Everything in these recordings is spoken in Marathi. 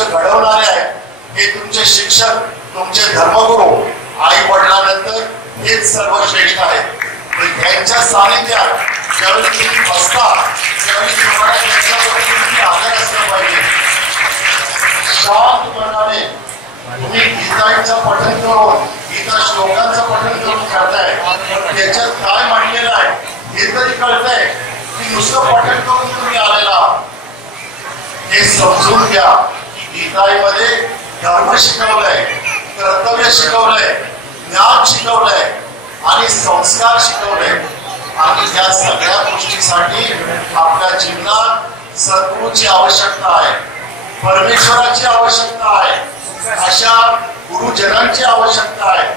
आयुष्य घडवणारे आहेत हे तुमचे शिक्षक, तुमचे धर्मगुरू, आई वडिलांनंतर हेच सर्वश्रेष्ठ आहेत. त्यांच्या सानिध्यात ज्यावेळी तुम्ही बसता त्यावेळी तुम्हाला त्यांच्याबद्दल आदर असला पाहिजे. शांत मनाने तुम्ही गीताचं पठण करून गीता श्लोकांचं पठण करून करताय, त्याच्यात काय मांडलेलं आहे हे तरी कळतंय की नुसतं पठण करून तुम्ही आलेला हे समजून घ्या की गीतामध्ये धर्म शिकवलंय, कर्तव्य शिकवलंय, ज्ञान शिकवलंय आणि संस्कार शिकवलंय. आणि त्या सगळ्या गोष्टीसाठी आपल्या जीवनात सद्गुरूची आवश्यकता आहे, परमेश्वराची आवश्यकता आहे, अशा गुरुजनांची आवश्यकता आहे.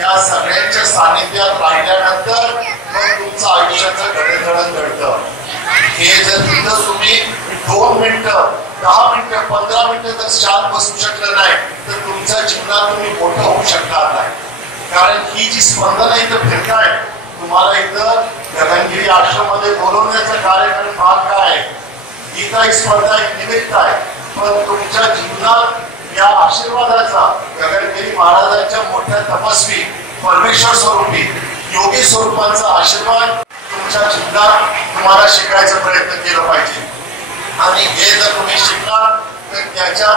या सगळ्यांच्या सानिध्यात राहिल्यानंतर मग तुमचं आयुष्याचं घडण घडतं. हे जर तिथं तुम्ही 2 मिनिटं 10 मिनिटं 15 मिनिटं जर शांत बसू शकलं नाही तर तुमच्या जीवनात तुम्ही मोठं होऊ शकणार नाही. कारण ही जी स्पंदनं इथं फिरताय, तुम्हाला इथं गगनगिरी आश्रममध्ये बोलवण्याचा कार्यक्रम भाग काय आहे? गीता ही स्पर्धा एक निमित्त आहे, पण तुमच्या जीवनात या आशीर्वादाचा, गगनगिरी महाराजांच्या मोठ्या तपस्वी, परमेश्वर स्वरूपी, योगी स्वरूपाचा आशीर्वाद तुमच्या जीवनात तुम्हाला शिकायचा प्रयत्न केला पाहिजे. आणि हे जर तुम्ही शिकला तर त्याच्या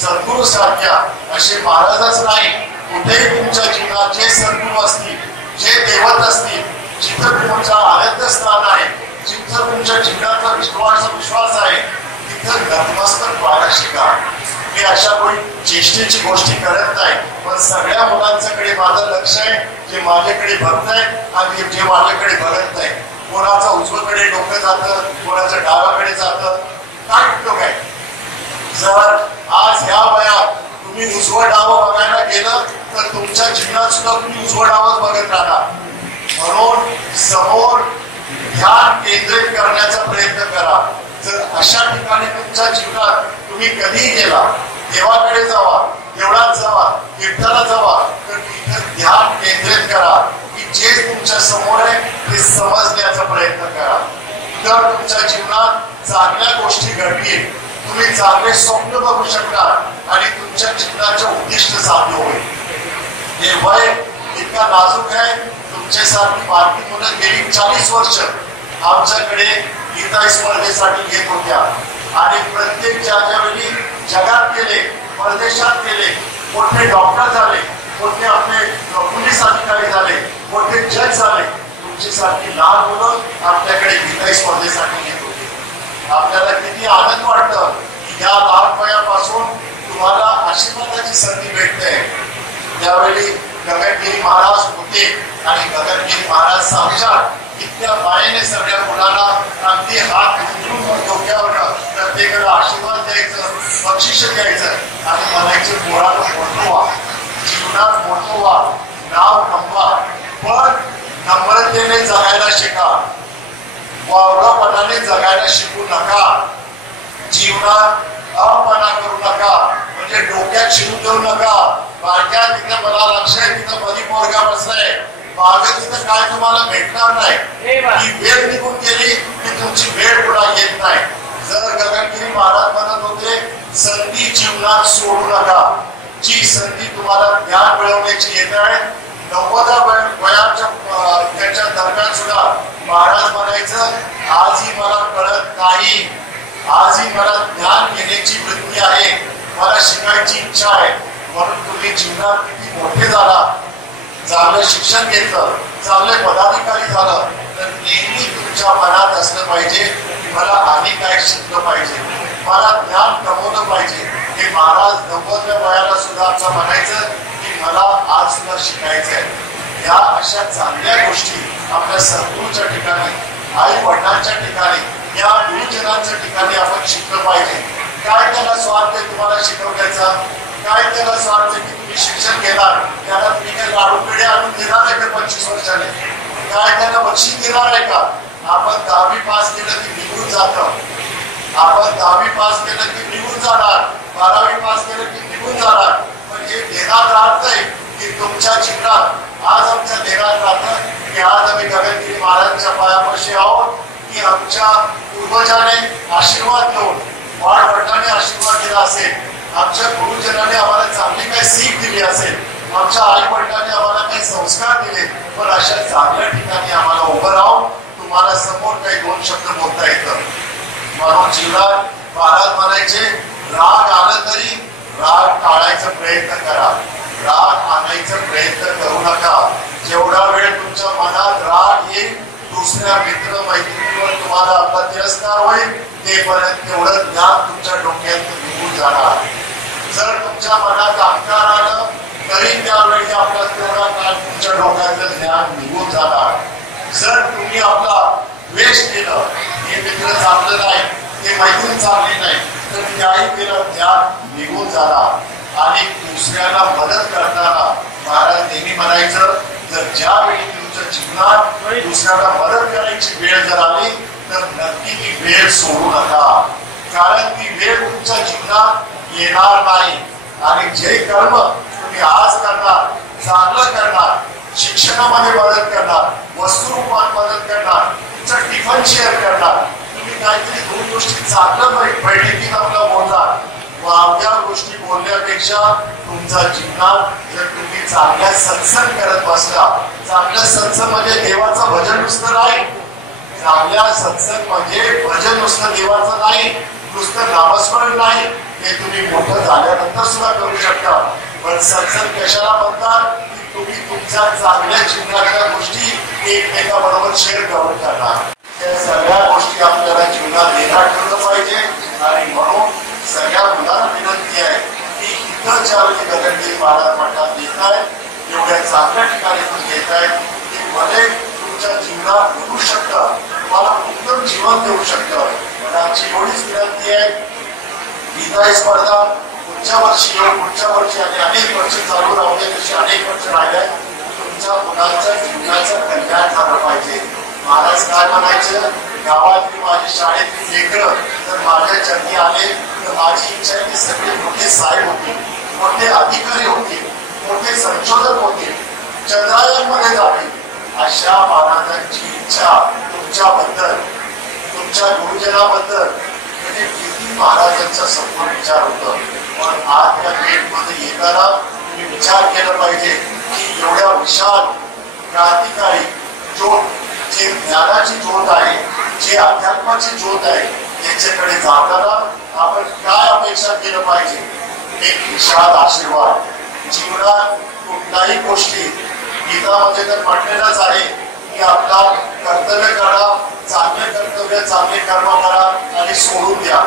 सद्गुरू सारख्या असे महाराजच नाही, कुठेही तुमच्या जीवनात जे सद्गुरू असतील, जे देवत असतील, जिथं तुमचा आनंद स्थान आहे, जिथं तुमच्या जीवनाचा विश्वास आहे, तिथं नतमस्तक व्हायला शिका. मी अशा कोणी चेष्टेची गोष्टी करत नाही, पण सगळ्या मुलांच्याकडे माझं लक्ष आहे, जे माझ्याकडे बघत आहेत आणि जे माझ्याकडे बघत नाही. कोणाचं उजवीकडे डोकं जातं, कोणाचं डावाकडे जातं, काय उपयोग आहे? जर आज ह्या वयात तुम्ही उजवं डावं बघायला गेलं तर तुमच्या जीवनात सुद्धा तुम्ही उजवं डावच बघत राहणार. म्हणून समोर ध्यान केंद्रित करण्याचा प्रयत्न करा. जर अशा ठिकाणी तुमच्या जीवनात तुम्ही कधीही गेला, देवाकडे जावा, देवळात जावा, तीर्थाला जावा, तर तिथं ध्यान केंद्रित करा की जे तुमच्या समोर आहे ते समजण्याचा प्रयत्न करा. तर तुमच्या जीवनात चांगल्या गोष्टी घडतील, तुम्ही चांगले स्वप्न बघू शकता आणि तुमच्या जीवनाचे उद्दिष्ट साध्य होईल. हे वय इतका नाजूक आहे. तुमच्यासारखी बारकी मुलं गेली 40 वर्ष आमच्याकडे गीता स्पर्धेसाठी येत होत्या आणि प्रत्येक ज्यावेळी जगात गेले, परदेशात गेले, मोठे डॉक्टर झाले, मोठे आपले पोलीस अधिकारी झाले, मोठे जज झाले, तुमच्यासारखी लहान मुलं आपल्याकडे गीता स्पर्धेसाठी येत होती. आपल्याला किती आनंद वाटतं की या लहान वयापासून तुम्हाला आशीर्वादाची संधी भेटते. त्यावेळी गगनगिरी महाराज होते आणि गगनगिरी महाराज साक्षात इतक्या मायेने सगळ्या मुलांना अगदी हात उचलून डोक्यावर प्रत्येकाला आशीर्वाद द्यायचं, बक्षीस द्यायचं आणि म्हणायचं मुलाला मोठं व्हा, जीवनात मोठं व्हा, नाव कमवा, पण नम्रतेने जगायला शिका, वावरापणाने जगायला शिकू नका, जीवनात अपणा करू नका, म्हणजे डोक्यात शिरू देऊ नका. बारक्या तिथं मला लक्ष आहे, तिथं बरी पोरगा बसलाय, मागं तिथं काय तुम्हाला भेटणार नाही. ही वेळ निघून गेली की तुमची वेळ पुन्हा येत नाही. जर गगनगिरी महाराज म्हणत होते संधी जीवनात सोडू नका, जी संधी तुम्हाला ज्ञान मिळवण्याची येत आहे, 90 वयाच्या त्याच्या दरम्यान सुद्धा महाराज म्हणायचं आजही मला कळत नाही, आजही मला ज्ञान घेण्याची वृत्ती आहे, मला शिकायची इच्छा आहे. म्हणून तुम्ही जीवनात किती मोठे झाला, चांगलं शिक्षण घेतलं, चांगले पदाधिकारी झालं, तर नेहमी तुमच्या मनात असलं पाहिजे की मला आणि काय शिकलं पाहिजे, मला ज्ञान कमवलं पाहिजे. हे महाराज 90व्या वयाला सुद्धा आमचं म्हणायचं की मला आज सुद्धा शिकायचं आहे. या अशा चांगल्या गोष्टी आपल्या सद्गुरूच्या ठिकाणी, आई वडिलांच्या ठिकाणी, या गुरुजनांच्या ठिकाणी आपण शिकलं पाहिजे. काय त्याला स्वार्थ आहे तुम्हाला शिकवण्याचा? काय त्याला स्वार्थ की तुम्ही शिक्षण घेणार, त्याला तुम्ही काय लाडू पेढे आणून देणार आहे का 25 वर्षाने? काय त्याला बक्षीस देणार आहे का? आपण 10वी पास केलं की निघून जातं, आपण 10वी पास केलं की निघून जाणार, 12वी पास केलं की निघून जाणार. पण हे देण्यात राहत नाही की तुमच्या जीवनात आज आमच्या देण्यात राहतं की आज आम्ही गगनगिरी महाराजांच्या पायापाशी आहोत की आमच्या पूर्वजाने आशीर्वाद देऊन, वाढवडिलांनी आशीर्वाद दिला असेल, आमच्या आमच्या गुरुजनाने आम्हाला चांगली काही सीख दिली असेल, आमच्या आई वडिलांनी आम्हाला काही संस्कार दिले, पण अशा चांगल्या ठिकाणी आम्हाला उभं राहून तुम्हाला समोर काही दोन शब्द बोलता येतं. म्हणून जीवनात महाराज म्हणायचे, राग आलं तरी राग टाळायचा प्रयत्न करा, राग आणायचा प्रयत्न करू नका. जेवढा वेळ तुमच्या मनात राग येईल, दुसऱ्या मित्र मैत्रिणीवर तुम्हाला आपला तिरस्कार होईल, तेपर्यंत तेवढं ज्ञान तुमच्या डोक्यात निघून जाणार. जर तुमच्या मनात अहंकार आलं तरी त्यावेळी आपला तेवढा काळ तुमच्या डोक्यातलं ज्ञान निघून जाणार. जर तुम्ही आपला द्वेष केलं, हे मित्र चांगलं नाही, ते मैत्रीण चांगली नाही, तर त्याही केलं ज्ञान निघून जाणार. आणि दुसऱ्याला मदत करताना महाराज नेहमी म्हणायचं, जर ज्या वेळी तुमच्या जीवनात दुसऱ्याला मदत करायची वेळ जर आली तर नक्की ती वेळ सोडू नका, कारण ती वेळ तुमच्या जीवनात येणार नाही. आणि जे कर्म तुम्ही आज करणार, चांगलं करणार, शिक्षणामध्ये मदत करणार, वस्तुरूपात मदत करणार, तुमचं टिफन शेअर करणार, तुम्ही काहीतरी दोन गोष्टी चांगलं बैठकीत आपलं बोलणार, वावड्या गोष्टी बोलण्यापेक्षा तुमच्या जीवनात जर तुम्ही चांगल्या सत्संग करत बसला, चांगल्या सत्संग म्हणजे देवाचं भजन नुसतं नाही, चांगल्या सत्संग म्हणजे भजन नुसतं देवाचं नाही, नुसतं नामस्मरण नाही, हे तुम्ही मोठं झाल्यानंतर सुद्धा करू शकता. पण सत्संग कशाला म्हणतात, की तुम्ही तुमच्या चांगल्या जीवनाच्या गोष्टी एकमेकाबरोबर शेअर करून करणार. त्या सगळ्या गोष्टी आपल्याला जीवनात देण्यात ठेवलं पाहिजे. आणि म्हणून सगळ्या मुलांना विनंती आहे की इतर ज्यावेळी गगनगिरी महाराज मठात येत आहेत, एवढ्या चांगल्या ठिकाणी तुम्ही घेत आहेत, की मध्ये तुमच्या जीवनात घडू शकतं, तुम्हाला उत्तम जीवन देऊ शकतं. पण आमची एवढीच विनंती आहे, गीता स्पर्धा पुढच्या वर्षी येऊन पुढच्या वर्षी आणि अनेक वर्ष चालू राहू दे, तशी अनेक वर्ष राहिले, तुमच्या मुलांच्या जीवनाचं कल्याण झालं पाहिजे. महाराज काय म्हणायचं, गावातली माझी शाळेतली लेकरं जर माझ्या जन्मी आले तर माझी इच्छा आहे की सगळे मोठे साहेब होतील, मोठे अधिकारी होतील, मोठे संशोधक होतील, चंद्रायनमध्ये जातील. अशा महाराजांची इच्छा तुमच्याबद्दल, तुमच्या गुरुजनाबद्दल म्हणजे किती महाराजांचा सखोल विचार होतं. पण आज या गेटमध्ये येताना तुम्ही विचार केला पाहिजे की एवढ्या विशाल क्रांतिकारी ज्योत, जे ज्ञानाची ज्योत आहे, जे अध्यात्माची ज्योत आहे, याच्याकडे जाताना आपण काय अपेक्षा केलं पाहिजे, एक विशाल आशीर्वाद. जीवनात कुठल्याही गोष्टी गीतामध्ये तर म्हटलेलंच आहे की आपला कर्तव्य करा, चांगले कर्तव्य, चांगले कर्म करा आणि सोडून द्या,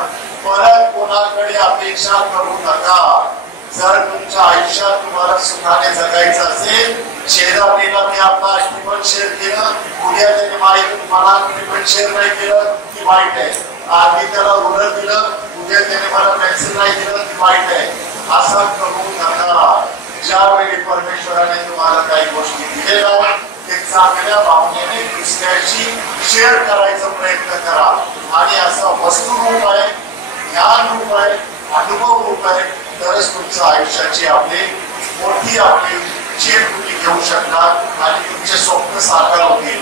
परत कोणाकडे अपेक्षा करू नका. जर तुमच्या आयुष्यात तुम्हाला सुखाने जगायचं असेल, शेजारीला मी आपला टिफन शेअर केलं, उद्या त्याने मला टिफन शेअर नाही केलं की वाईट आहे, आधी त्याला रुलर दिलं, उद्या त्याने मला पेन्सिल नाही दिलं की वाईट आहे. असं करू नका. ज्यावेळी परमेश्वराने तुम्हाला काही गोष्टी दिलेल्या ते चांगल्या भावनेने दुसऱ्याशी शेअर करायचा प्रयत्न करा. आणि असं वस्तुरूप आहे, ज्ञान रूप आहे, अनुभव रूप आहे, तरच तुमच्या आयुष्याची आपली मोठी आपली चेक तुम्ही घेऊ शकणार आणि तुमचे स्वप्न साकार होतील.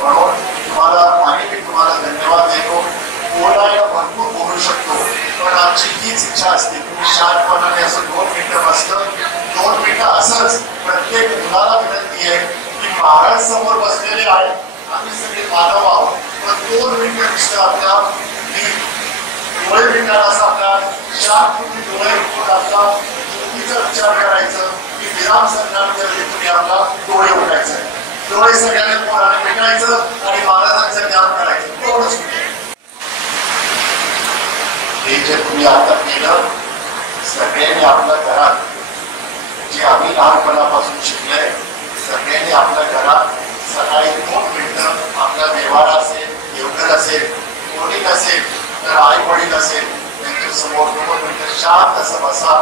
म्हणून तुम्हाला धन्यवाद देतो. बोलायला भरपूर बोलू शकतो, पण आमची हीच इच्छा असते तुम्ही शांतपणाने असं 2 मिनिटं बसलं, 2 मिनिटं असंच. प्रत्येक मुलाला विनंती आहे की महाराज समोर बसलेले आहेत, आम्ही सगळे मानव आहोत, पण 2 मिनिटं नुसतं आपल्या डोळे मिळणार असा आपला शांत डोळे उठून आपला ज्योतीचा विचार करायचं की विराम संघामध्ये तुम्ही आपला डोळे उठायचं, डोळे सगळ्यांना कोणाने मिटायचं आणि महाराजांचं ज्ञान करायचं, एवढंच. हे जे तुम्ही आता केलं, सगळ्यांनी आपल्या घरात जे आम्ही लहानपणापासून शिकलोय, सगळ्यांनी आपल्या घरात सकाळी 2 मिनिटं आपला व्यवहार असेल, देवघर असेल, कोणी नसेल तर आई वडील असेल, त्यांच्या समोर 2 मिनिटं शांत असं बसा,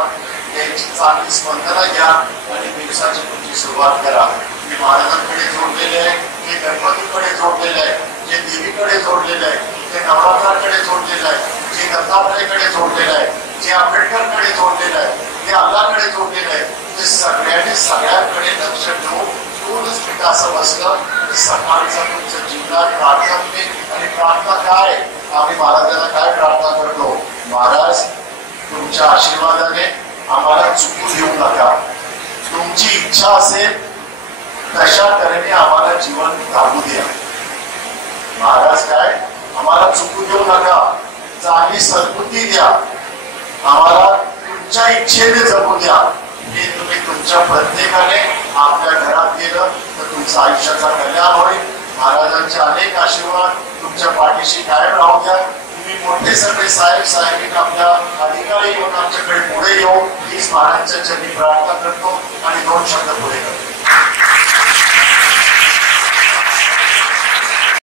त्यांची चांगली स्पंदना घ्या आणि दिवसाची तुमची सुरुवात करा. मी महाराजांकडे जोडलेले आहे, जे गणपतीकडे जोडलेले आहे, जे देवीकडे जोडलेले आहे, जे नवरात्राकडे जोडलेलं आहे, जे दत्तात्रयाकडे जोडलेलं आहे, जे आंबेडकरकडे जोडलेलं आहे, जे अल्लाकडे जोडलेलं आहे, ते सगळ्यांकडे लक्ष ठेवून 2 मिनिटं असं बसलं की सकाळचं तुमच्या जीवनात प्रार्थना होते. आणि प्रार्थना काय, आम्ही महाराजांना काय प्रार्थना करतो, महाराज तुमच्या आशीर्वादाने आम्हाला चुकू देऊ नका. तुमची इच्छा असेल तशा तऱ्हेने आम्हाला जीवन जगू द्या. महाराज काय आम्हाला चुकू देऊ नका, चांगली सद्बुद्धी द्या, आम्हाला तुमच्या इच्छेने जगू द्या. हे तुम्ही तुमच्या प्रत्येकाने आपल्या घरात केलं तर तुमचं आयुष्याचा कल्याण होईल. महाराजांचे अनेक आशीर्वाद तुमच्या पाठीशी कायम राहू द्या. तुम्ही मोठे सगळे साहेब साहेबीन आपल्या अधिकारी येऊन आमच्याकडे पुढे येऊ हीच महाराजांच्या चरणी प्रार्थना करतो आणि 2 शब्द पुढे करतो.